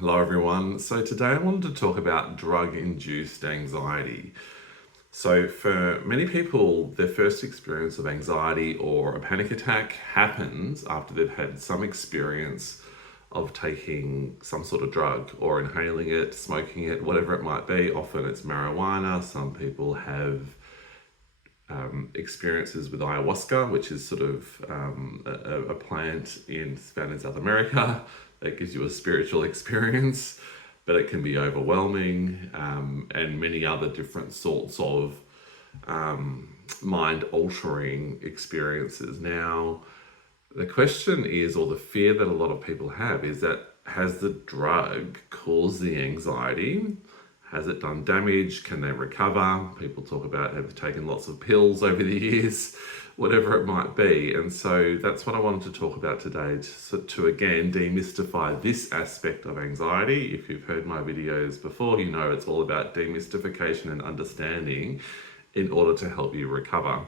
Hello everyone. So today I wanted to talk about drug-induced anxiety. So for many people, their first experience of anxiety or a panic attack happens after they've had some experience of taking some sort of drug or inhaling it, smoking it, whatever it might be. Often it's marijuana. Some people have experiences with ayahuasca, which is sort of a plant found in South America that gives you a spiritual experience, but it can be overwhelming, and many other different sorts of mind altering experiences. Now, the question is, or the fear that a lot of people have, is that has the drug caused the anxiety? Has it done damage? Can they recover? People talk about have taken lots of pills over the years, whatever it might be. And so that's what I wanted to talk about today, to again demystify this aspect of anxiety. If you've heard my videos before, you know it's all about demystification and understanding in order to help you recover.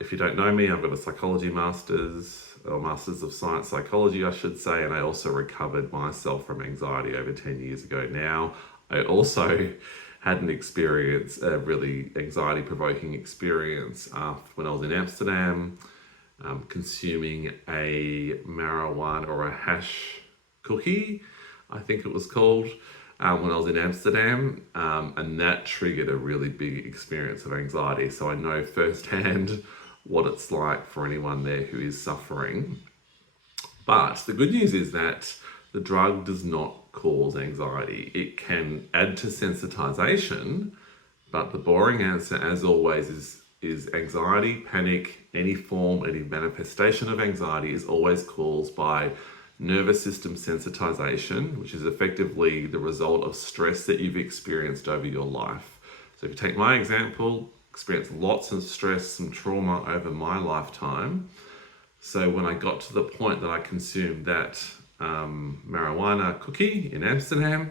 If you don't know me, I've got a psychology master's, or Masters of Science Psychology, I should say, and I also recovered myself from anxiety over 10 years ago now. I also had an experience, a really anxiety-provoking experience when I was in Amsterdam, consuming a marijuana or a hash cookie, I think it was called, when I was in Amsterdam, and that triggered a really big experience of anxiety. So I know firsthand what it's like for anyone there who is suffering. But the good news is that the drug does not cause anxiety. It can add to sensitization, but the boring answer, as always, is anxiety, panic, any form, any manifestation of anxiety is always caused by nervous system sensitization, which is effectively the result of stress that you've experienced over your life. So if you take my example, experienced lots of stress, some trauma over my lifetime. So when I got to the point that I consumed that marijuana cookie in Amsterdam,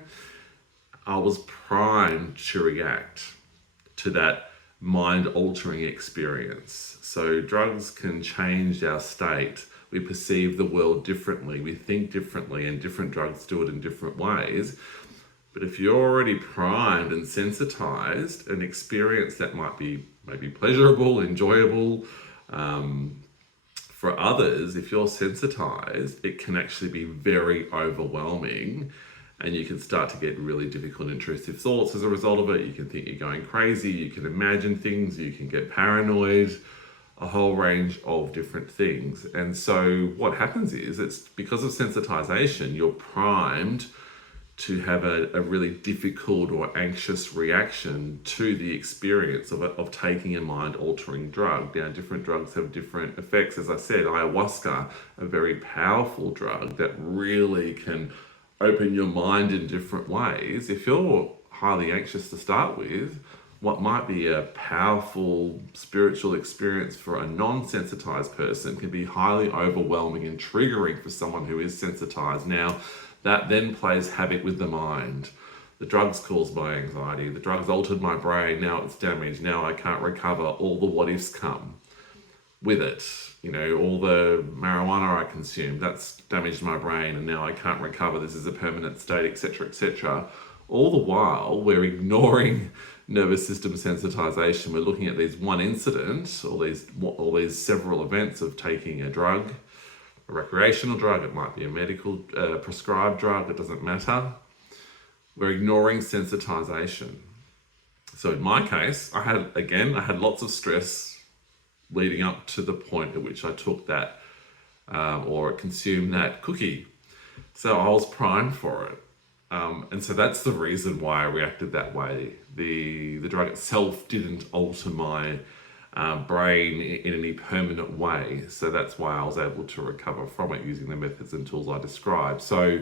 I was primed to react to that mind-altering experience. So drugs can change our state. We perceive the world differently, we think differently, and different drugs do it in different ways. But if you're already primed and sensitized, an experience that might be maybe pleasurable, enjoyable, for others, if you're sensitized, it can actually be very overwhelming, and you can start to get really difficult intrusive thoughts as a result of it. You can think you're going crazy, you can imagine things, you can get paranoid, a whole range of different things. And so what happens is, it's because of sensitization, you're primed to have a really difficult or anxious reaction to the experience of taking a mind-altering drug. Now, different drugs have different effects. As I said, ayahuasca, a very powerful drug that really can open your mind in different ways. If you're highly anxious to start with, what might be a powerful spiritual experience for a non-sensitized person can be highly overwhelming and triggering for someone who is sensitized. Now, that then plays havoc with the mind. The drug's caused my anxiety. The drug's altered my brain. Now it's damaged. Now I can't recover. All the what ifs come with it. You know, all the marijuana I consumed, that's damaged my brain, and now I can't recover. This is a permanent state, etc., etc. All the while, we're ignoring nervous system sensitization. We're looking at these one incident, or these several events of taking a drug, a recreational drug, it might be a medical prescribed drug, it doesn't matter. We're ignoring sensitization. So in my case, I had lots of stress leading up to the point at which I took that or consumed that cookie. So I was primed for it. And so that's the reason why I reacted that way. The drug itself didn't alter my brain in any permanent way. So that's why I was able to recover from it using the methods and tools I described. So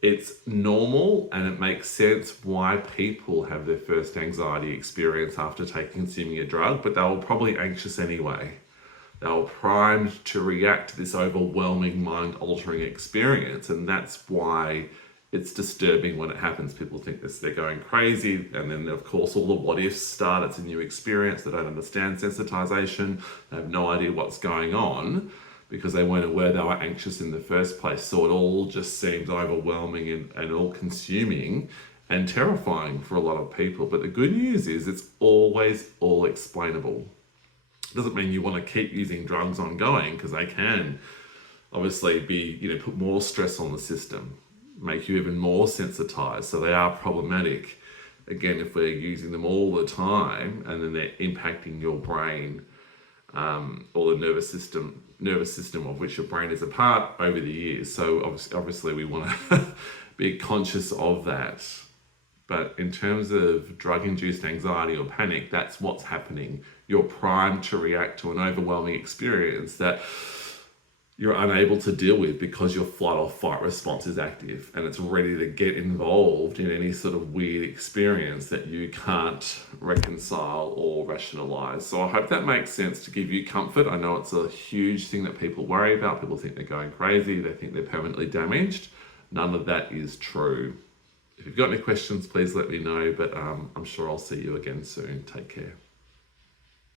it's normal, and it makes sense why people have their first anxiety experience after consuming a drug, but they were probably anxious anyway. They were primed to react to this overwhelming mind-altering experience, and that's why it's disturbing when it happens. People think they're going crazy, and then of course all the what ifs start. It's a new experience. They don't understand sensitization. They have no idea what's going on. because they weren't aware they were anxious in the first place. So it all just seems overwhelming and all consuming and terrifying for a lot of people. But the good news is it's always all explainable. Doesn't mean you want to keep using drugs ongoing, because they can obviously be, put more stress on the system, make you even more sensitized. So they are problematic. Again, if we're using them all the time and then they're impacting your brain, or the nervous system of which your brain is a part over the years. So obviously we want to be conscious of that. But in terms of drug-induced anxiety or panic, that's what's happening. You're primed to react to an overwhelming experience that you're unable to deal with because your flight or fight response is active and it's ready to get involved in any sort of weird experience that you can't reconcile or rationalize. So I hope that makes sense to give you comfort. I know it's a huge thing that people worry about. People think they're going crazy. They think they're permanently damaged. None of that is true. If you've got any questions, please let me know, but I'm sure I'll see you again soon. Take care.